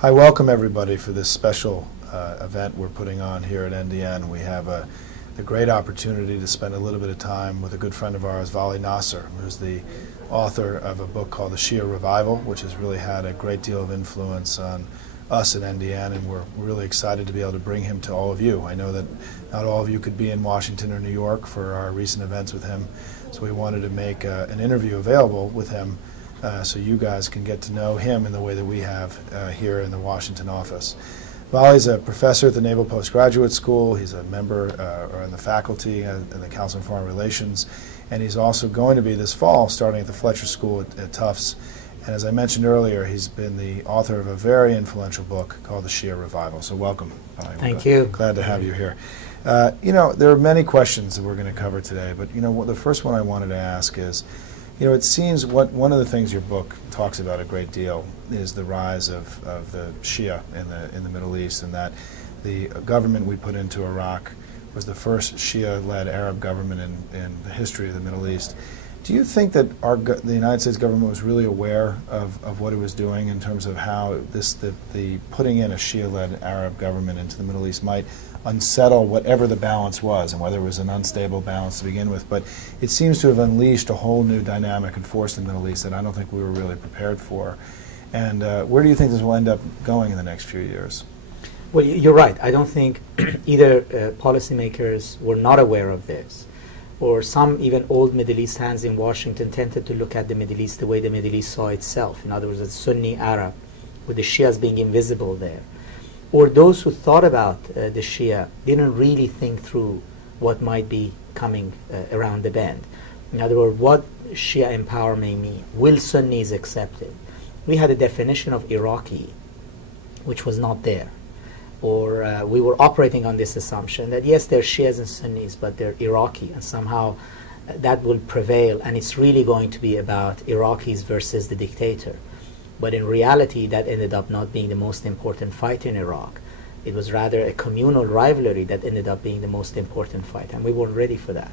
Hi, welcome everybody for this special event we're putting on here at NDN. We have the great opportunity to spend a little bit of time with a good friend of ours, Vali Nasr, who's the author of a book called The Shia Revival, which has really had a great deal of influence on us at NDN, and we're really excited to be able to bring him to all of you. I know that not all of you could be in Washington or New York for our recent events with him, so we wanted to make an interview available with him so you guys can get to know him in the way that we have here in the Washington office. Vali's a professor at the Naval Postgraduate School. He's a member or in the faculty in the Council on Foreign Relations, and he's also going to be this fall starting at the Fletcher School at Tufts. And as I mentioned earlier, he's been the author of a very influential book called The Shia Revival. So welcome, Vali. Thank you. Glad to have you here. You know, there are many questions that we're going to cover today, but you know, the first one I wanted to ask is, you know, it seems one of the things your book talks about a great deal is the rise of the Shia in the Middle East, and that the government we put into Iraq was the first Shia-led Arab government in the history of the Middle East. Do you think that the United States government was really aware of what it was doing in terms of how the putting in a Shia-led Arab government into the Middle East might unsettle whatever the balance was, and whether it was an unstable balance to begin with? But it seems to have unleashed a whole new dynamic and force in the Middle East that I don't think we were really prepared for. And where do you think this will end up going in the next few years? Well, you're right. I don't think either policymakers were not aware of this, or some even old Middle East hands in Washington tended to look at the Middle East the way the Middle East saw itself. In other words, as Sunni Arab, with the Shias being invisible there. Or those who thought about the Shia didn't really think through what might be coming around the bend. In other words, what Shia empowerment mean? Will Sunnis accept it? We had a definition of Iraqi, which was not there. Or we were operating on this assumption that yes, they're Shias and Sunnis, but they're Iraqi, and somehow that will prevail, and it's really going to be about Iraqis versus the dictator. But in reality, that ended up not being the most important fight in Iraq. It was rather a communal rivalry that ended up being the most important fight, and we weren't ready for that.